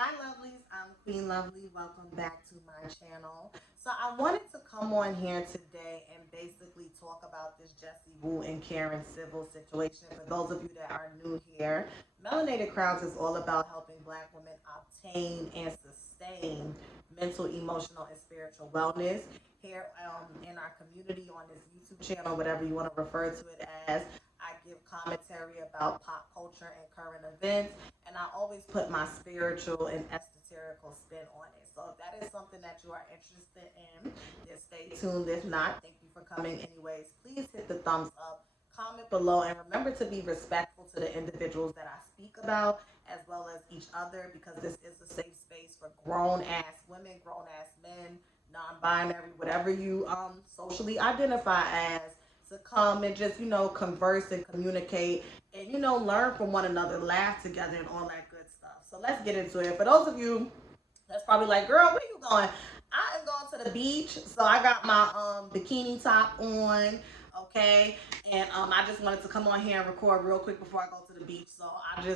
Hi lovelies, I'm Queen Lovely. Welcome back to my channel. So I wanted to come on here today and basically talk about this Jessie Woo and Karen Civil situation. For those of you that are new here, Melanated Crowns is all about helping Black women obtain and sustain mental, emotional, and spiritual wellness. Here in our community on this YouTube channel, whatever you want to refer to it as, I give commentary about pop culture and current events, and I always put my spiritual and esoterical spin on it. So if that is something that you are interested in, then stay tuned. If not, thank you for coming anyways. Please hit the thumbs up, comment below, and remember to be respectful to the individuals that I speak about, as well as each other, because this is a safe space for grown-ass women, grown-ass men, non-binary, whatever you socially identify as, to come and just, converse and communicate and, learn from one another, laugh together, and all that good stuff. So let's get into it. For those of you that's probably like, girl, where you going? I am going to the beach. So I got my bikini top on, okay? And I just wanted to come on here and record real quick before I go to the beach. So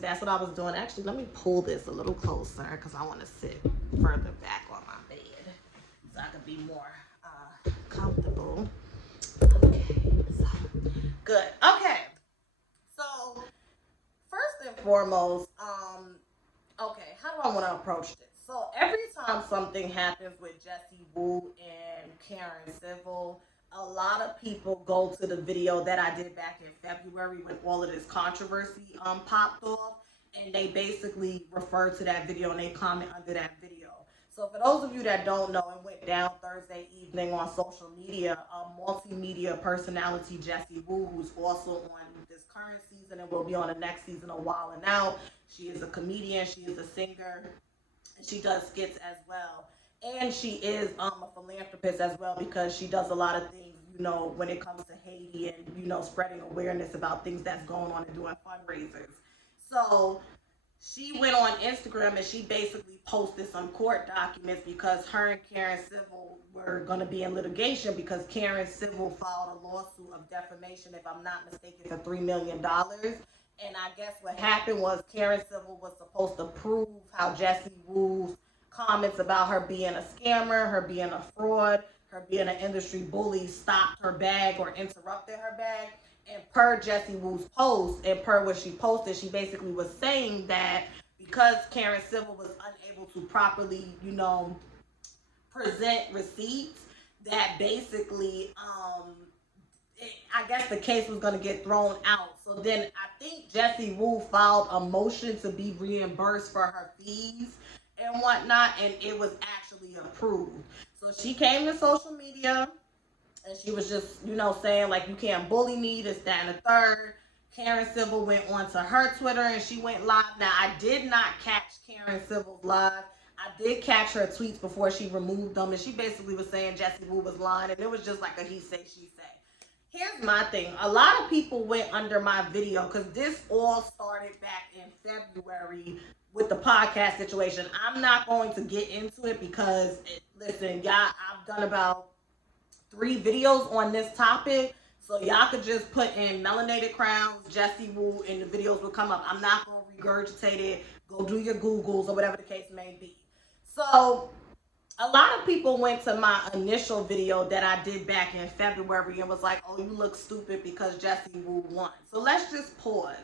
that's what I was doing. Actually, let me pull this a little closer because I want to sit further back on my bed so I can be more comfortable. Okay, so good. Okay, so first and foremost, okay, how do I want to approach this? So every time something happens with Jessie Woo and Karen Civil, a lot of people go to the video that I did back in February when all of this controversy popped off, and they basically refer to that video and they comment under that video. So for those of you that don't know, it went down Thursday evening on social media. Multimedia personality Jessie Woo, who's also on this current season and will be on the next season of Wild and Out. She is a comedian, she is a singer, and she does skits as well. And she is a philanthropist as well, because she does a lot of things, when it comes to Haiti and, spreading awareness about things that's going on and doing fundraisers. So she went on Instagram and she basically posted some court documents because her and Karen Civil were going to be in litigation, because Karen Civil filed a lawsuit of defamation, if I'm not mistaken, for $3 million. And I guess what happened was Karen Civil was supposed to prove how Jessie Woo's comments about her being a scammer, her being a fraud, her being an industry bully stopped her bag or interrupted her bag. And per Jessie Woo's post and per what she posted, she basically was saying that because Karen Civil was unable to properly, present receipts, that basically, I guess the case was going to get thrown out. So then I think Jessie Woo filed a motion to be reimbursed for her fees and whatnot, and it was actually approved. So she came to social media and she was just, saying, like, you can't bully me, this, that, and the third. Karen Civil went onto her Twitter and she went live. Now, I did not catch Karen Civil's live. I did catch her tweets before she removed them, and she basically was saying Jessie Woo was lying, and it was just like a he say, she say. Here's my thing. A lot of people went under my video because this all started back in February with the podcast situation. I'm not going to get into it because, listen, y'all, I've done about 3 videos on this topic, so y'all could just put in Melanated Crowns, Jessie Woo, and the videos will come up. I'm not going to regurgitate it. Go do your Googles or whatever the case may be. So a lot of people went to my initial video that I did back in February and was like, oh, you look stupid because Jessie Woo won. So let's just pause.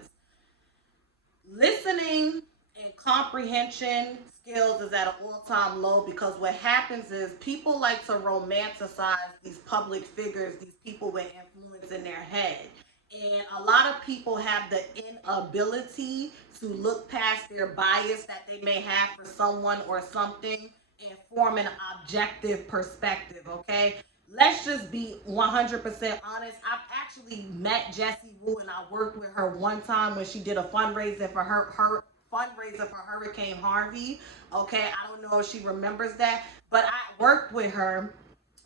Listening and comprehension skills is at an all-time low, because what happens is people like to romanticize these public figures, these people with influence in their head. And a lot of people have the inability to look past their bias that they may have for someone or something and form an objective perspective, okay? Let's just be 100% honest. I've actually met Jessie Woo and I worked with her one time when she did a fundraiser for her fundraiser for Hurricane Harvey. Okay, I don't know if she remembers that, but I worked with her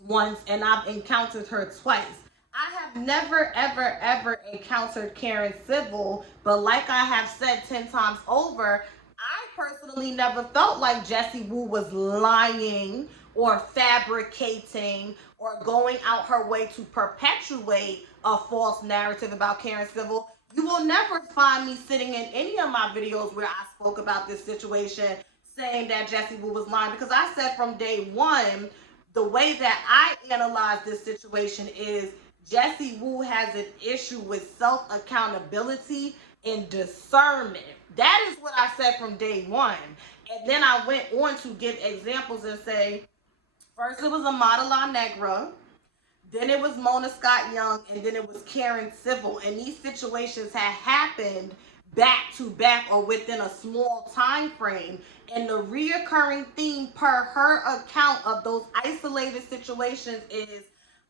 once and I've encountered her twice. I have never, ever, ever encountered Karen Civil, but like I have said 10 times over, I personally never felt like Jessie Woo was lying or fabricating or going out her way to perpetuate a false narrative about Karen Civil. You will never find me sitting in any of my videos where I spoke about this situation saying that Jessie Woo was lying, because I said from day one, the way that I analyze this situation is Jessie Woo has an issue with self accountability and discernment. That is what I said from day one. And then I went on to give examples and say, first it was Amada La Negra, then it was Mona Scott Young, and then it was Karen Civil. And these situations had happened back to back or within a small time frame. And the reoccurring theme per her account of those isolated situations is,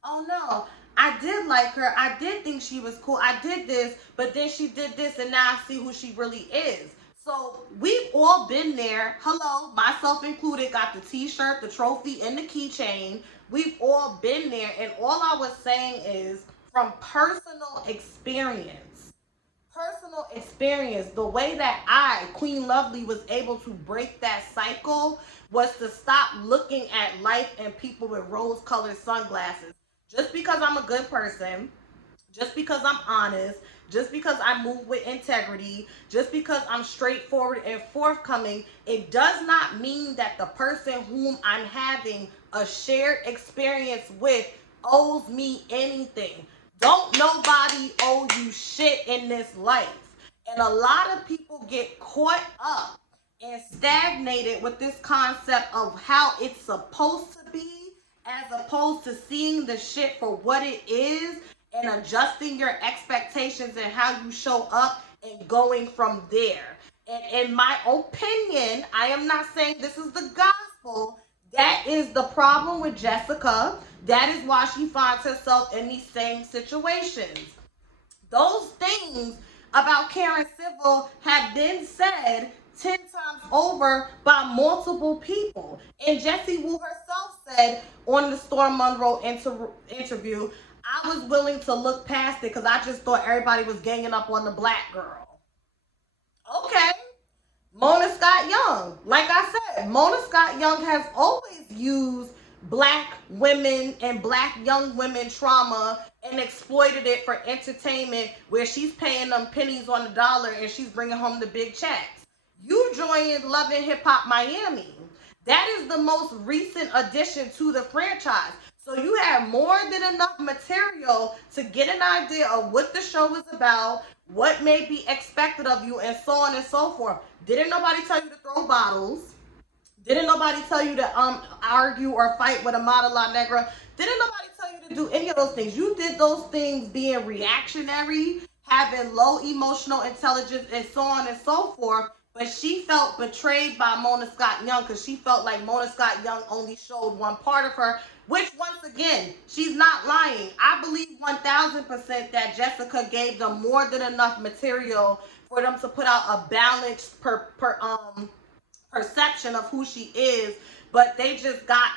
oh no, I did like her. I did think she was cool. I did this, but then she did this, and now I see who she really is. So we've all been there. Hello, myself included, got the t-shirt, the trophy, and the keychain. We've all been there. And all I was saying is, from personal experience, the way that I, Queen Lovely, was able to break that cycle was to stop looking at life and people with rose-colored sunglasses. Just because I'm a good person, just because I'm honest, just because I move with integrity, just because I'm straightforward and forthcoming, it does not mean that the person whom I'm having a shared experience with owes me anything. Don't nobody owe you shit in this life. And a lot of people get caught up and stagnated with this concept of how it's supposed to be, as opposed to seeing the shit for what it is and adjusting your expectations and how you show up and going from there. And in my opinion, I am not saying this is the gospel. That is the problem with Jessica. That is why she finds herself in these same situations. Those things about Karen Civil have been said 10 times over by multiple people. And Jessie Woo herself said on the Storm Monroe interview, I was willing to look past it because I just thought everybody was ganging up on the black girl. Okay. Mona Scott Young. Like I said, Mona Scott Young has always used black women and black young women trauma and exploited it for entertainment, where she's paying them pennies on the dollar and she's bringing home the big checks. You joined Love and Hip Hop Miami. That is the most recent addition to the franchise. So you have more than enough material to get an idea of what the show is about, what may be expected of you, and so on and so forth. Didn't nobody tell you to throw bottles? Didn't nobody tell you to argue or fight with Amada La Negra? Didn't nobody tell you to do any of those things? You did those things being reactionary, having low emotional intelligence, and so on and so forth. But she felt betrayed by Mona Scott Young because she felt like Mona Scott Young only showed one part of her, which, once again, she's not lying. I believe 1000% that Jessica gave them more than enough material for them to put out a balanced perception of who she is, but they just got,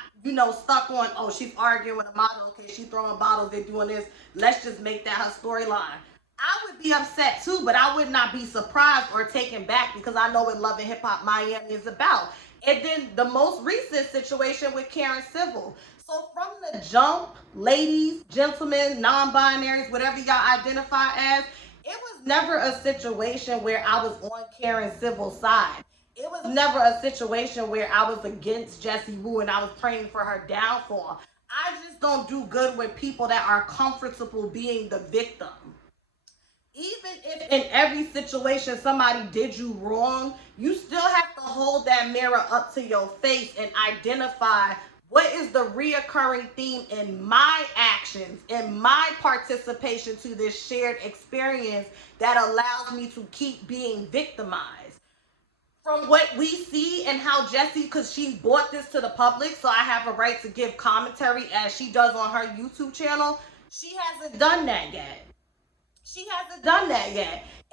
stuck on, oh, she's arguing with a model, okay, she's throwing bottles, they're doing this, let's just make that her storyline. I would be upset too, but I would not be surprised or taken back because I know what Love and Hip Hop Miami is about. And then the most recent situation with Karen Civil. So from the jump, ladies, gentlemen, non-binaries, whatever y'all identify as, it was never a situation where I was on Karen Civil's side. It was never a situation where I was against Jessie Woo and I was praying for her downfall. I just don't do good with people that are comfortable being the victim. Even if in every situation somebody did you wrong, you still have to hold that mirror up to your face and identify what is the reoccurring theme in my actions, in my participation to this shared experience that allows me to keep being victimized. From what we see and how Jessie, because she brought this to the public, so I have a right to give commentary as she does on her YouTube channel, she hasn't done that yet.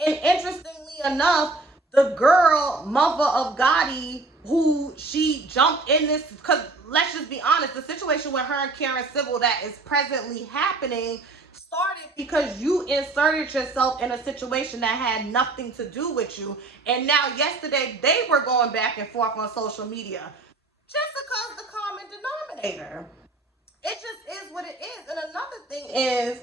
And interestingly enough, the girl, mother of Gotti, who she jumped in this, because let's just be honest, the situation with her and Karen Civil that is presently happening started because you inserted yourself in a situation that had nothing to do with you. And now yesterday, they were going back and forth on social media. Jessica's the common denominator. It just is what it is. And another thing is,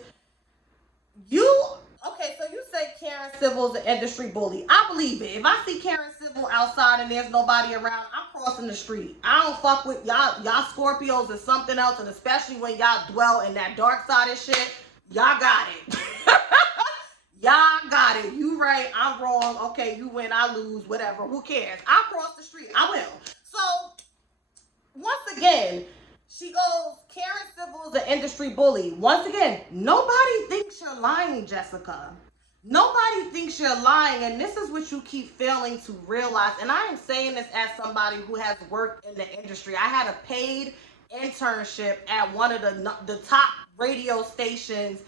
so you say Karen Civil's an industry bully. I believe it. If I see Karen Civil outside and there's nobody around, I'm crossing the street. I don't fuck with y'all. Y'all Scorpios or something else, and especially when y'all dwell in that dark side of shit, y'all got it. Y'all got it. You right, I'm wrong. Okay, you win, I lose, whatever. Who cares? I cross the street. I will. So, once again, she goes, Karen Civil is an industry bully. Once again, nobody thinks you're lying, Jessica. Nobody thinks you're lying, and this is what you keep failing to realize. And I am saying this as somebody who has worked in the industry. I had a paid internship at one of the top radio stations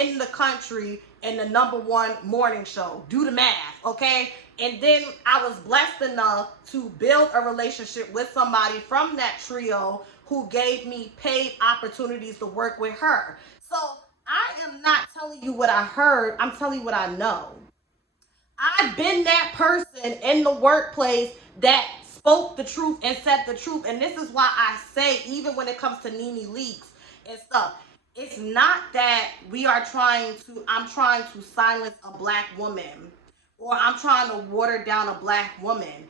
in the country in the #1 morning show. Do the math, okay? And then I was blessed enough to build a relationship with somebody from that trio who gave me paid opportunities to work with her. So I am not telling you what I heard. I'm telling you what I know. I've been that person in the workplace that spoke the truth and said the truth. And this is why I say, even when it comes to Nene Leakes and stuff, it's not that I'm trying to silence a black woman or I'm trying to water down a black woman.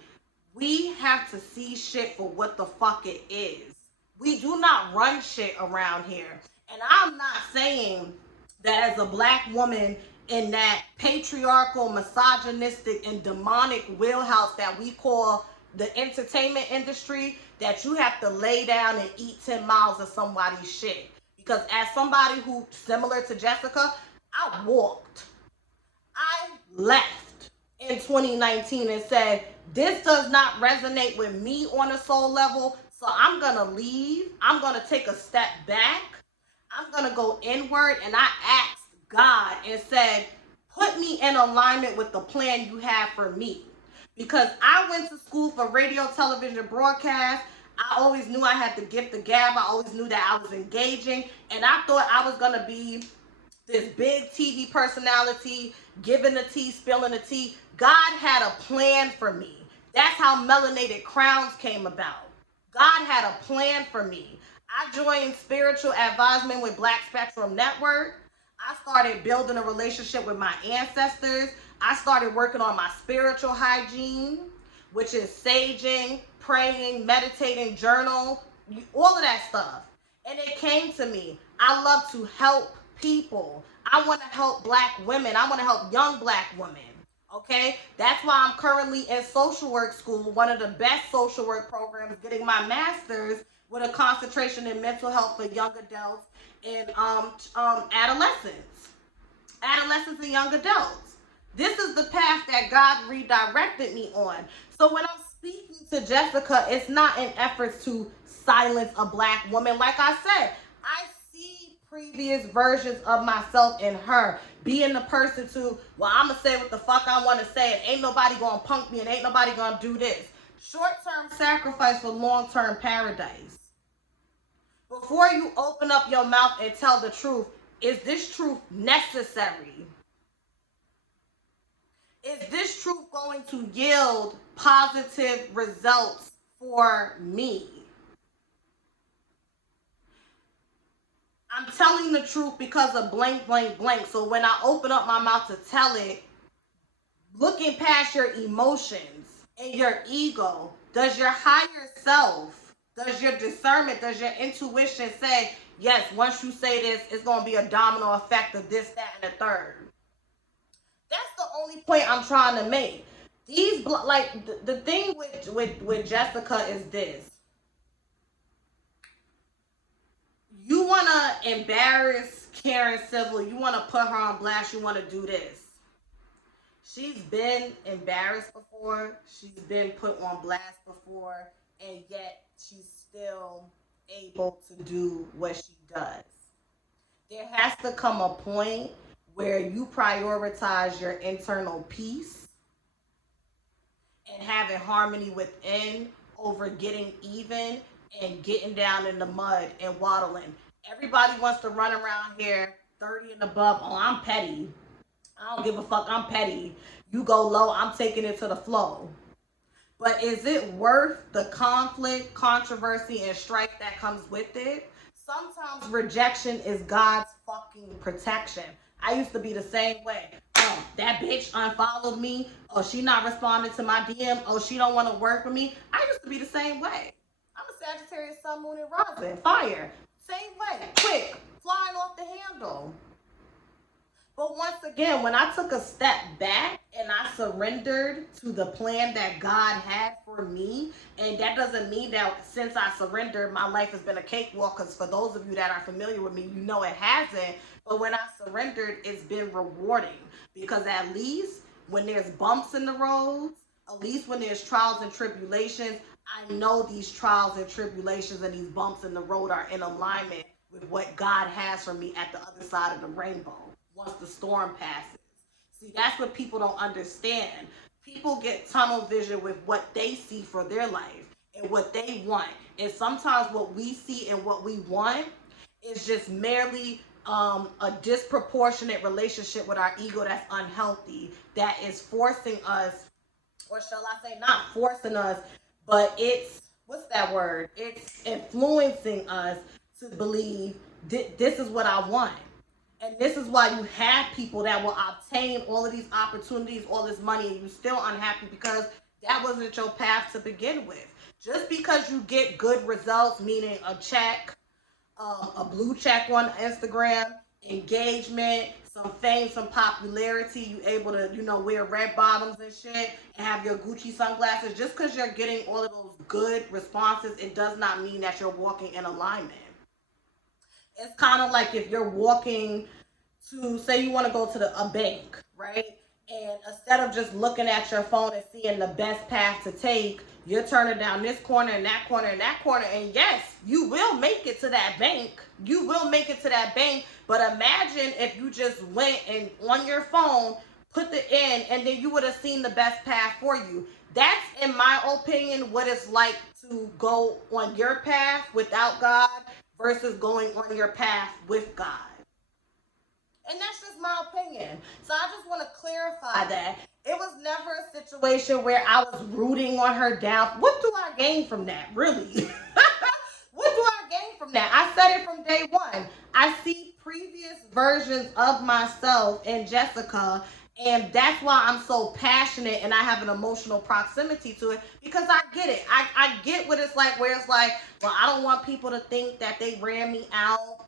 We have to see shit for what the fuck it is. We do not run shit around here. And I'm not saying that as a black woman in that patriarchal, misogynistic, and demonic wheelhouse that we call the entertainment industry, that you have to lay down and eat 10 miles of somebody's shit. Because as somebody who, similar to Jessica, I left in 2019 and said, this does not resonate with me on a soul level, so I'm going to leave. I'm going to take a step back. I'm going to go inward, and I asked God and said, put me in alignment with the plan you have for me. Because I went to school for radio, television, broadcast. I always knew I had the gift of gab. I always knew that I was engaging. And I thought I was going to be this big TV personality, giving the tea, spilling the tea. God had a plan for me. That's how Melanated Crowns came about. God had a plan for me. I joined spiritual advisement with Black Spectrum Network. I started building a relationship with my ancestors. I started working on my spiritual hygiene, which is saging, praying, meditating, journal, all of that stuff. And it came to me. I love to help people. I want to help black women. I want to help young black women. Okay? That's why I'm currently in social work school, one of the best social work programs, getting my master's with a concentration in mental health for young adults and adolescents and young adults. This is the path that God redirected me on. So when I'm speaking to Jessica, it's not an effort to silence a black woman. Like I said, I see previous versions of myself in her, being the person to, well, I'm going to say what the fuck I want to say, and ain't nobody going to punk me, and ain't nobody going to do this. Short-term sacrifice for long-term paradise. Before you open up your mouth and tell the truth, is this truth necessary? Is this truth going to yield positive results for me? I'm telling the truth because of blank, blank, blank. So when I open up my mouth to tell it, looking past your emotions and your ego, does your higher self, does your discernment, does your intuition say, yes, once you say this, it's going to be a domino effect of this, that, and the third? That's the only point I'm trying to make. These, like, the thing with Jessica is this. You want to embarrass Karen Civil. You want to put her on blast. You want to do this. She's been embarrassed before. She's been put on blast before. And yet she's still able to do what she does. There has to come a point where you prioritize your internal peace and having harmony within over getting even and getting down in the mud and waddling. Everybody wants to run around here 30 and above. Oh, I'm petty. I don't give a fuck. I'm petty. You go low, I'm taking it to the flow. But is it worth the conflict, controversy, and strife that comes with it? Sometimes rejection is God's fucking protection. I used to be the same way. Oh, that bitch unfollowed me. Oh, she not responding to my DM. Oh, she don't want to work with me. I used used to be the same way. I'm a Sagittarius, Sun, Moon, and Rising. Fire. Same way. Quick. Flying off the handle. But once again, when I took a step back and I surrendered to the plan that God had for me, and that doesn't mean that since I surrendered, my life has been a cakewalk, because for those of you that are familiar with me, you know it hasn't. But when I surrendered, it's been rewarding, because at least when there's bumps in the roads, at least when there's trials and tribulations, I know these trials and tribulations and these bumps in the road are in alignment with what God has for me at the other side of the rainbow once the storm passes. See, that's what people don't understand. People get tunnel vision with what they see for their life and what they want. And sometimes what we see and what we want is just merely a disproportionate relationship with our ego that's unhealthy, that is forcing us, or shall I say not forcing us, but it's, what's that word? It's influencing us to believe this is what I want. And this is why you have people that will obtain all of these opportunities, all this money, and you're still unhappy because that wasn't your path to begin with. Just because you get good results, meaning a check, a blue check on Instagram, engagement, some fame, some popularity, you able to, wear red bottoms and shit and have your Gucci sunglasses, just because you're getting all of those good responses, it does not mean that you're walking in alignment. It's kind of like if you're walking to, say you want to go to a bank, right? And instead of just looking at your phone and seeing the best path to take, you're turning down this corner and that corner and that corner. And yes, you will make it to that bank. You will make it to that bank. But imagine if you just went and on your phone, put the in, and then you would have seen the best path for you. That's, in my opinion, what it's like to go on your path without God versus going on your path with God. And that's just my opinion. So I just want to clarify that. It was never a situation where I was rooting on her down. What do I gain from that, really? What do I gain from that? I said it from day one. I see previous versions of myself in Jessica, and that's why I'm so passionate and I have an emotional proximity to it, because I get it. I get what it's like, where it's like, well, I don't want people to think that they ran me out.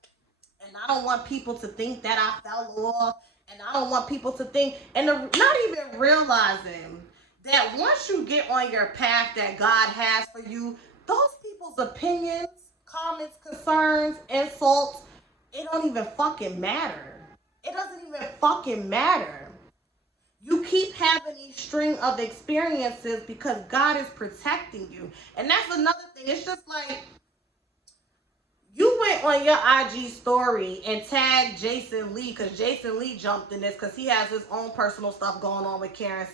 And I don't want people to think that I fell off. And I don't want people to think, and not even realizing that once you get on your path that God has for you, those people's opinions, comments, concerns, insults, it don't even fucking matter. It doesn't even fucking matter. You keep having these string of experiences because God is protecting you. And that's another thing. It's just like, you went on your IG story and tagged Jason Lee, because Jason Lee jumped in this because he has his own personal stuff going on with Karen